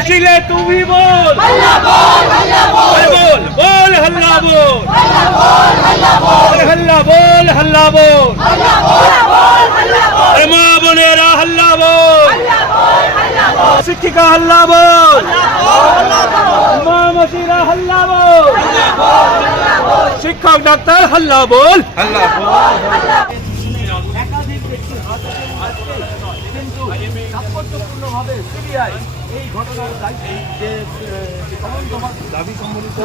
বসিলে তুমি বল বল বল হল্লা বল হল্লা বল হল্লা বল মা বোনেরা হল্লা বল শিক্ষিকা হল্লা বল মা মসিরা শিক্ষক ডাক্তার হল্লা বল একাধিক ব্যক্তি হাত কিন্তু তাৎপর্যপূর্ণভাবে সিবিআই এই ঘটনার দায়িত্ব যে আহ, যে তদন্তভাগ দাবি সম্বলিত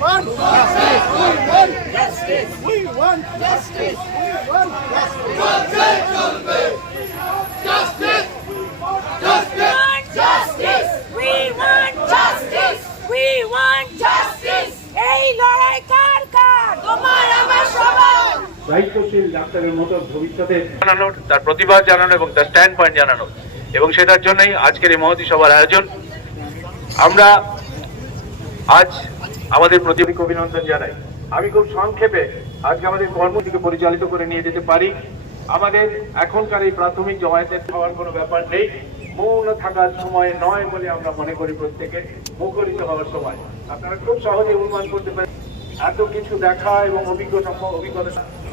want justice! We want justice! We want justice! এই লড়াই কার কার তোমার আমার সবার দায়িত্বশীল ডাক্তারের মতো ভবিষ্যতে জানানোর, তার প্রতিবাদ জানানো এবং তার স্ট্যান্ড পয়েন্ট জানানো এবং সেটার জন্যই আজকের এই মহতি সভার আয়োজন। আমরা আজ আমাদের প্রতিনিধিকে অভিনন্দন জানাই। আমি খুব সংক্ষেপে আজকে আমাদের কর্মটিকে পরিচালিত করে নিয়ে যেতে পারি। আমাদের এখনকার এই প্রাথমিক জমায়েতের হওয়ার কোনো ব্যাপার নেই। মৌন থাকার সময় নয় বলে আমরা মনে করি প্রত্যেকে। মুখরিত হওয়ার সময়। আপনারা খুব সহজে অনুমান করতে পারেন। এত কিছু দেখা এবং অভিজ্ঞতা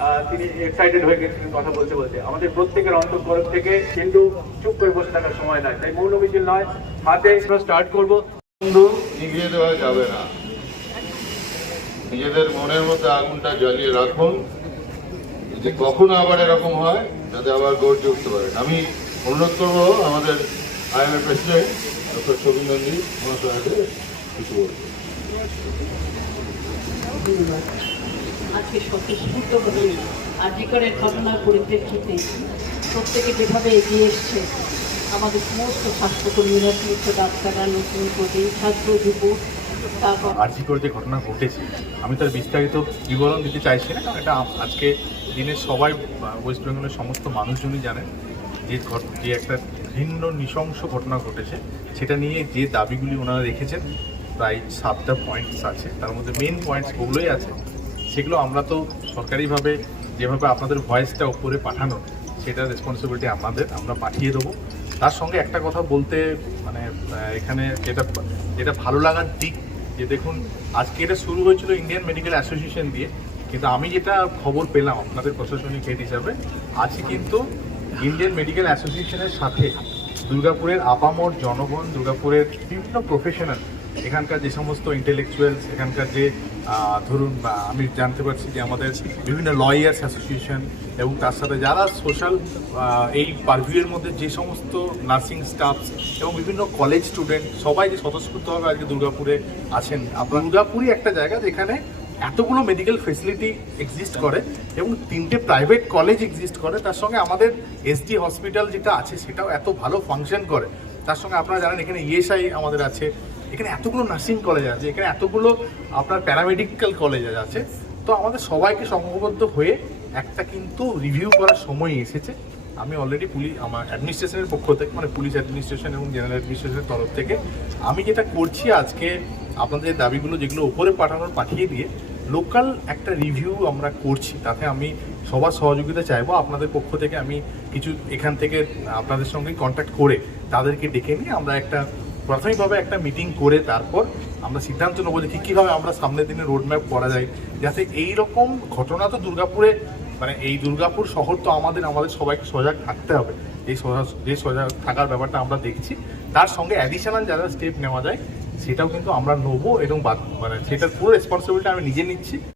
আহ, তিনি এক্সাইটেড হয়ে গেছিলেন কথা বলতে বলতে। আমাদের প্রত্যেকের অন্তর্গত থেকে কিন্তু চুপ করে বসে থাকার সময় নয়। তাই মিছিল নয় হাতে স্টার্ট করব। বন্ধু নিভিয়ে দেওয়া যাবে না। নিজেদের মনের মধ্যে আগুনটা জ্বালিয়ে রাখুন যে কখনো আবার এরকম হয় যাতে আবার গর্জে উঠতে পারেন আমি অনুরোধ করব আমাদের আইএমএ প্রেসিডেন্ট ডক্টর শোভিন মহাশয়কে কিছু বলতে আজকে স্বতঃস্ফূর্ত হয়ে আজিকারের ঘটনার পরিপ্রেক্ষিতে প্রত্যেকে যেভাবে এগিয়ে এসছে, আমাদের সমস্ত স্বাস্থ্যকর্মীরা সমস্ত ডাক্তাররা নতুন করে ছাত্র যুব তারপর আর্জিকর যে ঘটনা ঘটেছে, আমি তার বিস্তারিত বিবরণ দিতে চাইছি না, কারণ এটা আজকে দিনের সবাই ওয়েস্ট বেঙ্গলের সমস্ত মানুষজনই জানেন যে যে একটা ভিন্ন নৃশংস ঘটনা ঘটেছে, সেটা নিয়ে যে দাবিগুলি ওনারা রেখেছেন প্রায় সাতটা পয়েন্টস আছে। তার মধ্যে মেন পয়েন্টস ওগুলোই আছে। সেগুলো আমরা তো সরকারিভাবে যেভাবে আপনাদের ভয়েসটা উপরে পাঠানো সেটা রেসপন্সিবিলিটি আমাদের, আমরা পাঠিয়ে দেবো। তার সঙ্গে একটা কথা বলতে মানে এখানে যেটা যেটা ভালো লাগার দিক, যে দেখুন, আজকে এটা শুরু হয়েছিল ইন্ডিয়ান মেডিকেল অ্যাসোসিয়েশন দিয়ে, কিন্তু আমি যেটা খবর পেলাম আপনাদের প্রশাসনিক হেড হিসাবে আজকে কিন্তু ইন্ডিয়ান মেডিকেল অ্যাসোসিয়েশনের সাথে দুর্গাপুরের আপামর জনগণ, দুর্গাপুরের বিভিন্ন প্রফেশনাল এখানকার যে সমস্ত ইন্টেলেকচুয়ালস এখানকার যে ধরুন আমি জানতে পারছি যে আমাদের বিভিন্ন লয়ার্স অ্যাসোসিয়েশন এবং তার সাথে যারা সোশ্যাল এই পারভিউয়ের মধ্যে যে সমস্ত নার্সিং স্টাফ এবং বিভিন্ন কলেজ স্টুডেন্ট সবাই যে স্বতঃস্ফূর্তভাবে আজকে দুর্গাপুরে আছেন। আপনার দুর্গাপুরই একটা জায়গা যেখানে এতগুলো মেডিকেল ফেসিলিটি এক্সিস্ট করে এবং তিনটে প্রাইভেট কলেজ এক্সিস্ট করে। তার সঙ্গে আমাদের এসডি হসপিটাল যেটা আছে সেটাও এত ভালো ফাংশন করে। তার সঙ্গে আপনারা জানেন এখানে ইএসআই আমাদের আছে। এখানে এতগুলো নার্সিং কলেজ আছে, এখানে এতগুলো আপনার প্যারামেডিক্যাল কলেজ আছে তো আমাদের সবাইকে সংঘবদ্ধ হয়ে একটা কিন্তু রিভিউ করার সময় এসেছে। আমি অলরেডি পুলিশ আমার অ্যাডমিনিস্ট্রেশনের পক্ষ থেকে মানে পুলিশ অ্যাডমিনিস্ট্রেশন এবং জেনারেল অ্যাডমিনিস্ট্রেশনের তরফ থেকে, আমি যেটা করছি আজকে, আপনাদের দাবিগুলো, যেগুলো ওপরে পাঠানোর পাঠিয়ে দিয়ে লোকাল একটা রিভিউ আমরা করছি। তাতে আমি সবার সহযোগিতা চাইব। আপনাদের পক্ষ থেকে আমি কিছু এখান থেকে আপনাদের সঙ্গে কন্ট্যাক্ট করে তাদেরকে ডেকে নিয়ে আমরা একটা প্রাথমিকভাবে একটা মিটিং করে তারপর আমরা সিদ্ধান্ত নেব যে কীভাবে আমরা সামনের দিনে রোড ম্যাপ করা যায়, যাতে এই রকম ঘটনা তো দুর্গাপুরে মানে এই দুর্গাপুর শহর তো আমাদের আমাদের সবাইকে সজাগ থাকতে হবে। এই যে সজাগ থাকার ব্যাপারটা আমরা দেখছি, তার সঙ্গে অ্যাডিশনাল যারা স্টেপ নেওয়া যায়, সেটাও কিন্তু আমরা নেব এবং মানে সেটার পুরো রেসপন্সিবিলিটি আমি নিজে নিচ্ছি।